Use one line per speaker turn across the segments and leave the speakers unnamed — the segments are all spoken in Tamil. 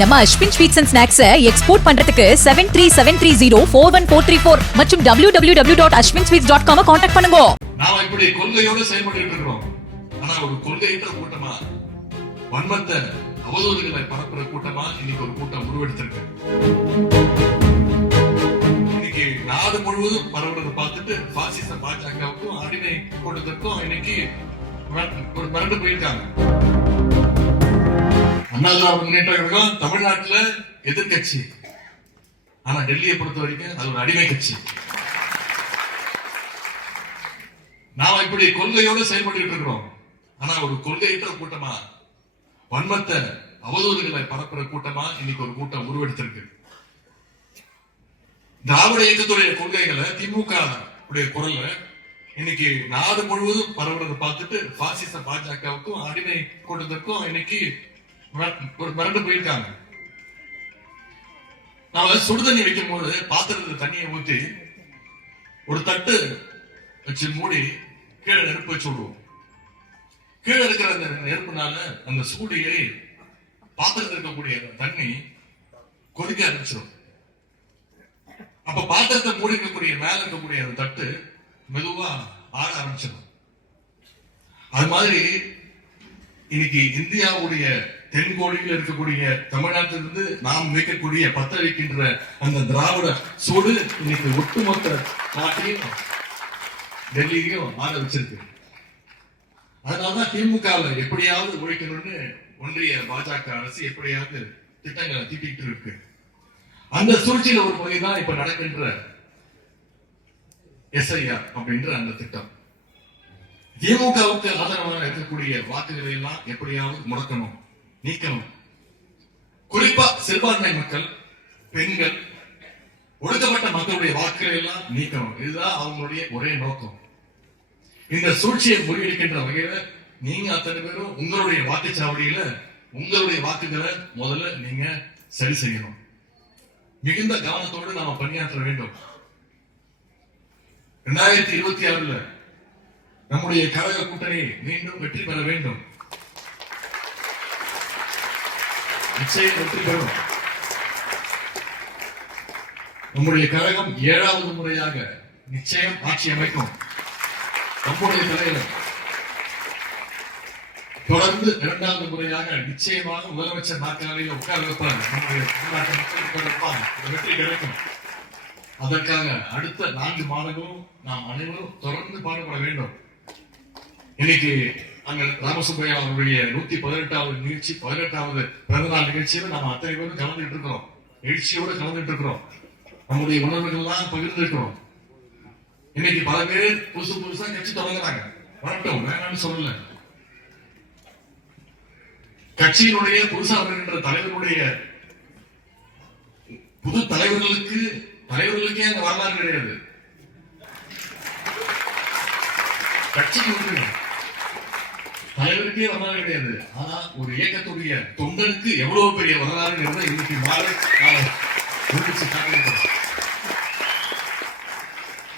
நம்ம அஸ்வின் ஸ்வீட்ஸ் அண்ட் ஸ்நாக்ஸை எக்ஸ்போர்ட் பண்றதுக்கு seven three seven three zero four one four three four மற்றும் W W W dot Ashwin sweets dot com contact பண்ணுங்க.
நாம இப்படி கொள்கையோட செயல்பட்டு இருக்கிறோம். ஆனா ஒரு கொள்கையற்ற கூட்டமா? வன்மத்தை அவதூறுகளை பரப்புற கூட்டமா? இன்னைக்கு ஒரு கூட்டம் உருவெடுத்திருக்கு. இன்னைக்கு நாடு முழுவதும் பரவுறதை பார்த்துட்டு பாசிச பாஜகவுக்கும் அடிமை கூட்டத்திற்கும் இன்னைக்கு ஒரு மிரண்டு போயிருக்காங்க. அண்ணா திராவிட முன்னேற்ற கழகம் தமிழ்நாட்டுல எதிர்க்கட்சி ஆனா டெல்லியை பொறுத்த வரைக்கும் அது ஒரு அடிமை கட்சி. நாம இப்படி கொள்கையோட செயல்பட்டு இருக்கிறோம். ஆனா ஒரு கொள்கையற்ற கூட்டமா வன்மத்தை அவதூறுகளை பரப்புற கூட்டமா இன்னைக்கு ஒரு கூட்டம் உருவெடுத்திருக்கு. திராவிட இயக்கத்துடைய கொள்கைகளை திமுக உடைய குரல்ல இன்னைக்கு நாடு முழுவதும் பரவுறதை பார்த்துட்டு பாசிச பாஜகவுக்கும் அடிமை கூட்டத்திற்கும் இன்னைக்கு ஒரு மிரண்டு போயிருக்காங்க. நாம சுடுதண்ணி வைக்கும் போது பாத்திரத்துல தண்ணியை ஊத்தி ஒரு தட்டு வச்சு மூடி கீழே நெருப்பு வச்சு விடுவோம். கீழே இருக்கிற அந்த நெருப்புனால அந்த சூடியை பாத்திரத்தில் இருக்கக்கூடிய தண்ணி கொதிக்க ஆரம்பிச்சிடும். அப்ப பாத்திரத்தை மூடி இருக்கக்கூடிய மேல இருக்கக்கூடிய அந்த தட்டு மெதுவா ஆட ஆரம்பிச்சிடும். அது மாதிரி இன்னைக்கு இந்தியாவுடைய தென்கோடியில் இருக்கக்கூடிய தமிழ்நாட்டிலிருந்து நாம் வைக்கக்கூடிய பத்த வைக்கின்ற அந்த திராவிட சூடு இன்னைக்கு ஒட்டுமொத்த நாட்டையும் டெல்லியிலையும் ஆட வச்சிருக்கு. அதனாலதான் திமுகவை எப்படியாவது ஒழிக்கணும்னு ஒன்றிய பாஜக அரசு எப்படியாவது திட்டங்களை தீட்டிட்டு இருக்கு. அந்த சூழ்ச்சியில ஒரு பகுதிதான் தான் இப்ப நடக்கின்ற எஸ்ஐஆர் அப்படின்ற அந்த திட்டம். திமுகவுக்கு ஆதரவாக இருக்கக்கூடிய வாக்குகளை எல்லாம் எப்படியாவது முடக்கணும். நீக்கணும் குறிப்பா சிறுபான்மை மக்கள் பெண்கள் ஒடுக்கப்பட்ட மக்களுடைய வாக்குகளை எல்லாம் நீக்கணும். இதுதான் அவங்களுடைய ஒரே நோக்கம். இந்த சூழ்ச்சியை முறியடிக்கின்ற வகையில நீங்க அத்தனை பேரும் உங்களுடைய வாக்குச்சாவடியில உங்களுடைய வாக்குகளை முதல்ல நீங்க சரி செய்யணும். மிகுந்த கவனத்தோடு நாம பணியாற்ற வேண்டும். இரண்டாயிரத்தி இருபத்தி ஆறுல நம்முடைய கழக கூட்டணி மீண்டும் வெற்றி பெற வேண்டும். நிச்சயம் வெற்றி பெறும் நம்முடைய கழகம் ஏழாவது முறையாக நிச்சயம் ஆட்சி அமைக்கும். நம்முடைய தலைவர் தொடர்ந்து இரண்டாவது முறையாக நிச்சயமாக முதலமைச்சர் நாற்காலியில் உட்கார வைப்பாங்க நம்முடைய தமிழ்நாட்டு மக்கள் உட்கார இந்த வெற்றி கிடைக்கும். அதற்காக அடுத்த நான்கு மாதங்களும் நாம் அனைவரும் தொடர்ந்து பாடுபட வேண்டும். இன்னைக்கு அங்க ராமசுப்பையா அவருடைய நூத்தி பதினெட்டாவது நிகழ்ச்சி பதினெட்டாவது பிறந்த நாள் நிகழ்ச்சியில நம்ம அத்தனை பேரும் கலந்துட்டு இருக்கிறோம். எழுச்சியோட கலந்துட்டு இருக்கிறோம். நம்முடைய உணர்வுகள் எல்லாம் பகிர்ந்து இருக்கிறோம். இன்னைக்கு பல பேர் புதுசு புதுசா கட்சி தொடங்குறாங்க. வரட்டும் வேணாம்னு சொல்லல. கட்சியினுடைய புதுசா வருகின்ற தலைவருடைய புது தலைவர்களுக்கு தலைவர்களுக்கே அங்க வரலாறு கிடையாது. கட்சிக்கு தலைவருக்கே வரலாறு கிடையாது. ஆனா ஒரு இயக்கத்துடைய தொண்டனுக்கு எவ்வளவு பெரிய வரலாறுங்கிறத இன்னைக்கு மாலை நாளை நிரூபிச்சு காட்டியிருக்கிறோம்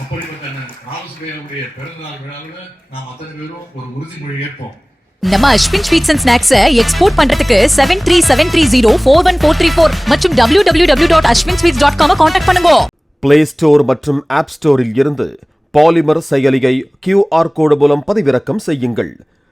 அப்படிப்பட்ட ராமசுபையாவுடைய பிறந்த நாள் விழாவில் நாம் அத்தனை பேரும் ஒரு உறுதிமொழி ஏற்போம்.
நம்ம அஸ்வின் ஸ்வீட்ஸ் அண்ட் ஸ்நாக்ஸை எக்ஸ்போர்ட் பண்றதுக்கு seven three seven three zero four one four three four மற்றும் W W W dot Ashwin sweets dot com contact பண்ணுங்க.
பிளே ஸ்டோர் மற்றும் ஆப் ஸ்டோரில் இருந்து பாலிமர் செயலியை கியூஆர் கோடு மூலம் பதிவிறக்கம் செய்யுங்கள்.